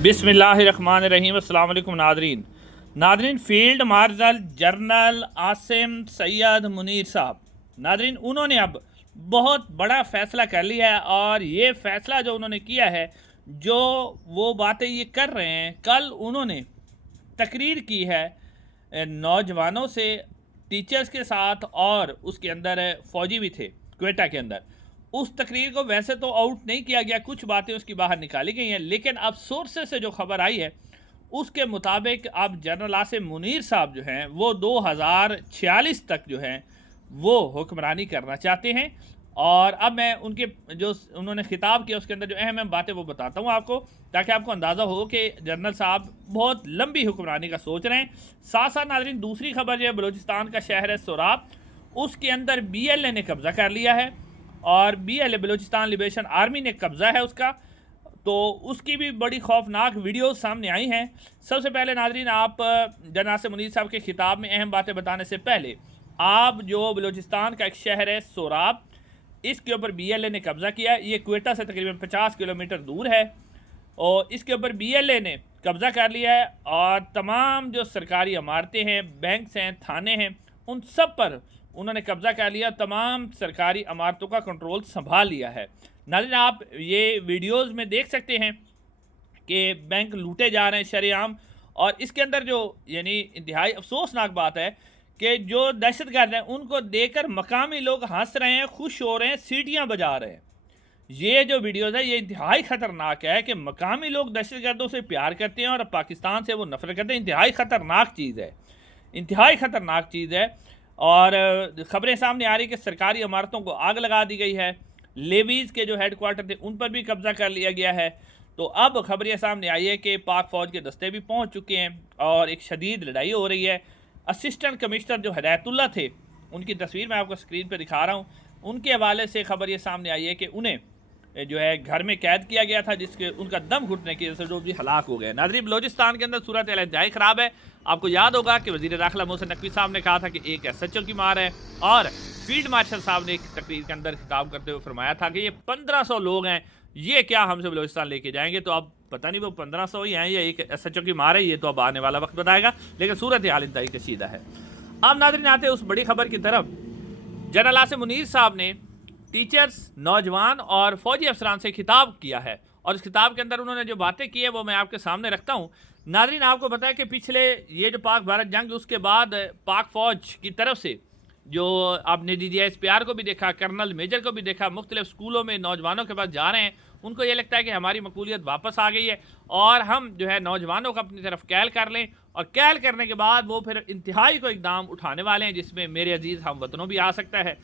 बिस्मिल्लाहिर्रहमानिर्रहीम। अस्सलाम वालेकुम Nadreen. Field marshal general Asim Syed Munir साहब, नादरीन, उन्होंने अब बहुत बड़ा फ़ैसला कर लिया है। और ये फ़ैसला जो उन्होंने किया है, जो वो बातें ये कर रहे हैं, कल उन्होंने तकरीर की है नौजवानों से, टीचर्स के साथ, और उसके अंदर फ़ौजी भी थे क्वेटा के अंदर। उस तकरीर को वैसे तो आउट नहीं किया गया, कुछ बातें उसकी बाहर निकाली गई हैं, लेकिन अब सोर्सेस से जो खबर आई है उसके मुताबिक अब जनरल आसिम मुनीर साहब जो हैं वो 2046 तक जो हैं वो हुक्मरानी करना चाहते हैं। और अब मैं उनके जो उन्होंने खिताब किया उसके अंदर जो अहम अहम बातें वो बताता हूँ आपको, ताकि आपको अंदाज़ा हो कि जनरल साहब बहुत लंबी हुक्मरानी का सोच रहे हैं। साथ साथ नाज़रीन, दूसरी खबर जो है, बलूचिस्तान का शहर है सोराब, उसके अंदर BLA ने कब्ज़ा कर लिया है, और BLA बलूचिस्तान लिबरेशन आर्मी ने कब्ज़ा है उसका। तो उसकी भी बड़ी खौफनाक वीडियोस सामने आई हैं। सबसे पहले नाज़रीन, आप जनरल आसिम मुनीर साहब के खिताब में अहम बातें बताने से पहले, आप जो बलूचिस्तान का एक शहर है सोराब, इसके ऊपर BLA ने कब्ज़ा किया है। ये क्वेटा से तकरीबन 50 किलोमीटर दूर है, और इसके ऊपर BLA ने कब्ज़ा कर लिया है। और तमाम जो सरकारी इमारतें हैं, बैंक्स हैं, थाने हैं, उन सब पर उन्होंने कब्ज़ा कर लिया, तमाम सरकारी इमारतों का कंट्रोल संभाल लिया है। नाज़रीन, आप ये वीडियोज़ में देख सकते हैं कि बैंक लूटे जा रहे हैं शरेआम। और इसके अंदर जो यानी इंतहाई अफसोसनाक बात है कि जो दहशतगर्द हैं उनको देखकर मकामी लोग हंस रहे हैं, खुश हो रहे हैं, सीटियाँ बजा रहे हैं। ये जो वीडियोज़ है ये इंतहाई ख़तरनाक है कि मकामी लोग दहशतगर्दों से प्यार करते हैं और पाकिस्तान से वो नफरत करते हैं। इंतहाई ख़तरनाक चीज़ है, इंतहाई ख़तरनाक चीज़ है। और ख़बरें सामने आ रही कि सरकारी इमारतों को आग लगा दी गई है, लेवीज़ के जो हेड क्वार्टर थे उन पर भी कब्ज़ा कर लिया गया है। तो अब खबर ये सामने आई है कि पाक फ़ौज के दस्ते भी पहुंच चुके हैं और एक शदीद लड़ाई हो रही है। असिस्टेंट कमिश्नर जो हिदायतुल्लाह थे, उनकी तस्वीर मैं आपको स्क्रीन पर दिखा रहा हूँ, उनके हवाले से खबर ये सामने आई है कि उन्हें जो है घर में कैद किया गया था, जिसके उनका दम घुटने की वजह से जो भी हलाक हो गए। नाज़रीन, बलूचिस्तान के अंदर सूरत इंतहाई ख़राब है। आपको याद होगा कि वज़ीर दाखिला मोहसिन नकवी साहब ने कहा था कि एक SHO की मार है, और फील्ड मार्शल साहब ने एक तकरीर के अंदर खिताब करते हुए फरमाया था कि ये 1500 लोग हैं, ये क्या हमसे बलूचिस्तान लेके जाएंगे। तो अब पता नहीं वो 1500 ही हैं या एक SHO की मार है, ये तो अब आने वाला वक्त बताएगा, लेकिन सूरत हाल इंतहाई कशीदा है। अब नाज़रीन, आते हैं उस बड़ी खबर की तरफ। जनरल आसिम मुनीर साहब ने टीचर्स, नौजवान और फ़ौजी अफसरान से खिताब किया है, और इस खिताब के अंदर उन्होंने जो बातें की है वो मैं आपके सामने रखता हूँ। नाज़रीन, आपको पता है कि पिछले ये जो पाक भारत जंग, उसके बाद पाक फ़ौज की तरफ से जो आपने DGSPR को भी देखा, कर्नल मेजर को भी देखा, मुख्तलिफ स्कूलों में नौजवानों के पास जा रहे हैं। उनको ये लगता है कि हमारी मकबूलियत वापस आ गई है, और हम जो है नौजवानों को अपनी तरफ कैल कर लें, और कैल करने के बाद वो फिर इंतहाई को इकदाम उठाने वाले हैं, जिसमें मेरे अजीज़ हम वतनों भी आ सकता है।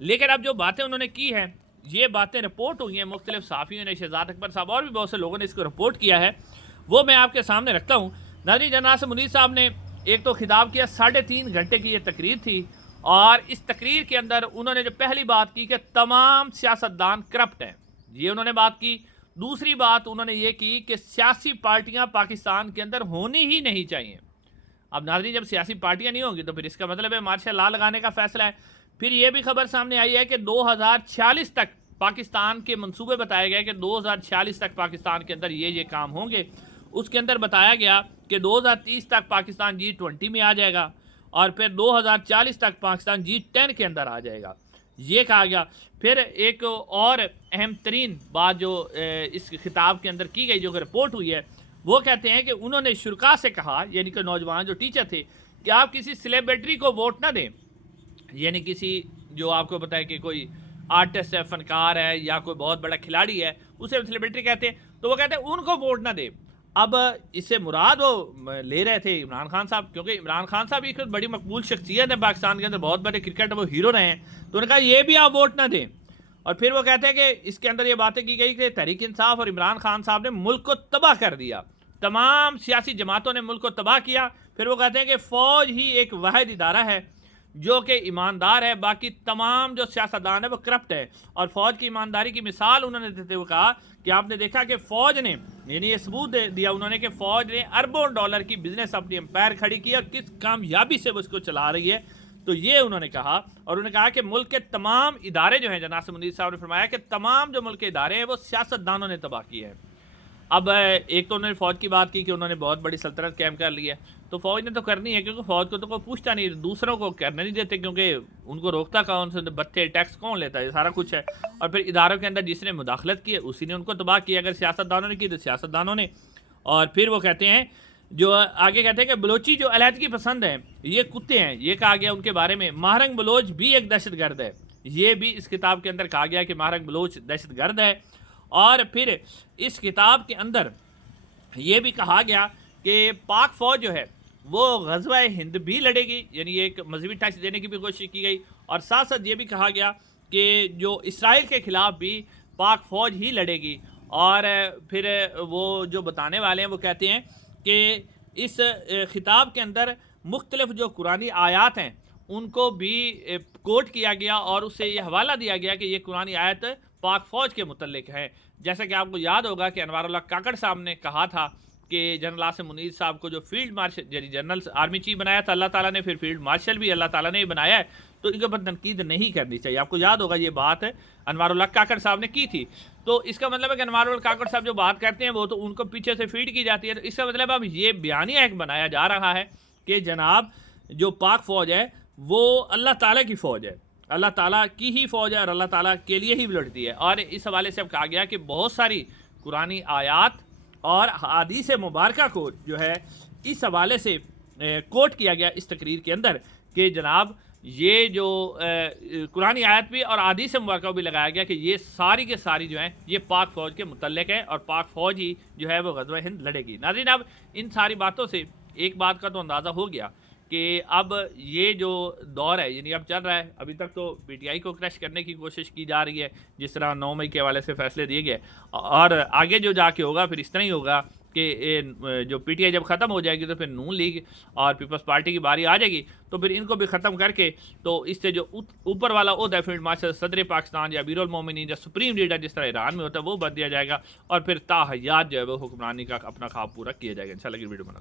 लेकिन अब जो बातें उन्होंने की हैं, ये बातें रिपोर्ट हुई हैं मुख्तलिफ सहाफ़ियों ने, शहजाद अकबर साहब और भी बहुत से लोगों ने इसको रिपोर्ट किया है, वो मैं आपके सामने रखता हूँ। नाज़रीन, जनरल आसिम मुनीर साहब ने एक तो खिताब किया, 3.5 घंटे की ये तकरीर थी, और इस तकरीर के अंदर उन्होंने जो पहली बात की कि तमाम सियासतदान करप्ट हैं, ये उन्होंने बात की। दूसरी बात उन्होंने ये की कि सियासी पार्टियाँ पाकिस्तान के अंदर होनी ही नहीं चाहिए। अब नाज़रीन, जब सियासी पार्टियाँ नहीं होंगी तो फिर इसका मतलब है मार्शल लॉ लगाने का फ़ैसला है। फिर ये भी खबर सामने आई है कि 2046 तक पाकिस्तान के मंसूबे बताए गए कि 2046 तक पाकिस्तान के अंदर ये काम होंगे। उसके अंदर बताया गया कि 2030 तक पाकिस्तान G20 में आ जाएगा, और फिर 2040 तक पाकिस्तान G10 के अंदर आ जाएगा, ये कहा गया। फिर एक और अहम तरीन बात जो इस खिताब के अंदर की गई, जो रिपोर्ट हुई है, वो कहते हैं कि उन्होंने शुरा से कहा, यानी कि नौजवान जो टीचर थे, कि आप किसी सेलिब्रिटी को वोट ना दें, यानी किसी जो आपको पता है कि कोई आर्टिस्ट है, फनकार है, या कोई बहुत बड़ा खिलाड़ी है, उसे सेलिब्रिटी कहते हैं, तो वो कहते हैं उनको वोट ना दे। अब इससे मुराद वो ले रहे थे इमरान खान साहब, क्योंकि इमरान खान साहब एक बड़ी मकबूल शख्सियत है पाकिस्तान के अंदर, बहुत बड़े क्रिकेट वो हीरो रहे हैं, तो उन्होंने कहा ये भी आप वोट ना दें। और फिर वो कहते हैं कि इसके अंदर ये बातें की गई कि तहरीक इंसाफ और इमरान खान साहब ने मुल्क को तबाह कर दिया, तमाम सियासी जमातों ने मुल्क को तबाह किया। फिर वो कहते हैं कि फ़ौज ही एक वाहिद इदारा है जो कि ईमानदार है, बाकी तमाम जो सियासतदान है वो करप्ट है। और फ़ौज की ईमानदारी की मिसाल उन्होंने देते हुए कहा कि आपने देखा कि फ़ौज ने, यानी ये सबूत दिया उन्होंने कि फ़ौज ने अरबों डॉलर की बिजनेस अपनी एम्पायर खड़ी की और किस कामयाबी से वो इसको चला रही है। तो ये उन्होंने कहा, और उन्होंने कहा कि मुल्क के तमाम इदारे जो हैं, जनाब मुनीर साहब ने फरमाया कि तमाम जो मुल्क के इदारे हैं वो सियासतदानों ने तबाह किए हैं। اب ایک تو انہوں نے فوج کی بات کی کہ انہوں نے بہت بڑی سلطنت قائم کر لی ہے، تو فوج نے تو کرنی ہے کیونکہ فوج کو تو کوئی پوچھتا نہیں، دوسروں کو کرنے نہیں دیتے کیونکہ ان کو روکتا کون سے بتے ٹیکس کون لیتا ہے، یہ سارا کچھ ہے۔ اور پھر اداروں کے اندر جس نے مداخلت کی ہے اسی نے ان کو تباہ کیا، اگر سیاست دانوں نے کی تو سیاست دانوں نے۔ اور پھر وہ کہتے ہیں، جو آگے کہتے ہیں کہ بلوچی جو علیحدگی پسند ہیں یہ کتے ہیں، یہ کہا گیا ان کے بارے میں۔ ماہرنگ بلوچ بھی ایک دہشت گرد ہے، یہ بھی اس کتاب کے اندر کہا گیا کہ ماہرنگ بلوچ دہشت گرد ہے۔ اور پھر اس کتاب کے اندر یہ بھی کہا گیا کہ پاک فوج جو ہے وہ غزوہ ہند بھی لڑے گی، یعنی ایک مذہبی ٹیکس دینے کی بھی کوشش کی گئی، اور ساتھ ساتھ یہ بھی کہا گیا کہ جو اسرائیل کے خلاف بھی پاک فوج ہی لڑے گی۔ اور پھر وہ جو بتانے والے ہیں وہ کہتے ہیں کہ اس خطاب کے اندر مختلف جو قرآنی آیات ہیں ان کو بھی کوٹ کیا گیا، اور اس سے یہ حوالہ دیا گیا کہ یہ قرآنی آیت پاک فوج کے متعلق ہے۔ جیسا کہ آپ کو یاد ہوگا کہ انوار اللہ کاکڑ صاحب نے کہا تھا کہ جنرل عاصم منیر صاحب کو جو فیلڈ مارشل یعنی جنرل آرمی چیف بنایا تھا اللہ تعالیٰ نے، پھر فیلڈ مارشل بھی اللہ تعالیٰ نے ہی بنایا ہے، تو ان کے اوپر تنقید نہیں کرنی چاہیے۔ آپ کو یاد ہوگا یہ بات انوار اللہ کاکڑ صاحب نے کی تھی، تو اس کا مطلب ہے کہ انوار اللہ کاکڑ صاحب جو بات کرتے ہیں وہ تو ان کو پیچھے سے فیڈ کی جاتی ہے، تو اس کا مطلب اب یہ بیانیہ ایک بنایا جا رہا ہے کہ جناب جو پاک فوج ہے وہ اللہ تعالیٰ کی فوج ہے، اللہ تعالیٰ کی ہی فوج ہے اور اللہ تعالیٰ کے لیے ہی لڑتی ہے۔ اور اس حوالے سے اب کہا گیا کہ بہت ساری قرآنی آیات اور حدیث مبارکہ کو جو ہے اس حوالے سے کوٹ کیا گیا اس تقریر کے اندر کہ جناب یہ جو قرآنی آیت بھی اور حدیث مبارکہ بھی لگایا گیا کہ یہ ساری کے ساری جو ہیں یہ پاک فوج کے متعلق ہے اور پاک فوج ہی جو ہے وہ غزوہ ہند لڑے گی۔ ناظرین اب ان ساری باتوں سے ایک بات کا تو اندازہ ہو گیا کہ اب یہ جو دور ہے یعنی اب چل رہا ہے، ابھی تک تو پی ٹی آئی کو کریش کرنے کی کوشش کی جا رہی ہے جس طرح 9 مئی کے حوالے سے فیصلے دیے گئے، اور آگے جو جا کے ہوگا پھر اس طرح ہی ہوگا کہ جو پی ٹی آئی جب ختم ہو جائے گی تو پھر نون لیگ اور پیپلز پارٹی کی باری آ جائے گی، تو پھر ان کو بھی ختم کر کے تو اس سے جو اوپر والا عہدہ فیلڈ مارشل صدر پاکستان یا امیر المومنین یا سپریم لیڈر جس طرح ایران میں ہوتا ہے وہ بد دیا جائے گا، اور پھر تا حیات جو ہے وہ حکمرانی کا اپنا خواب پورا کیا جائے گا۔ انشاءاللہ کی ویڈیو بنا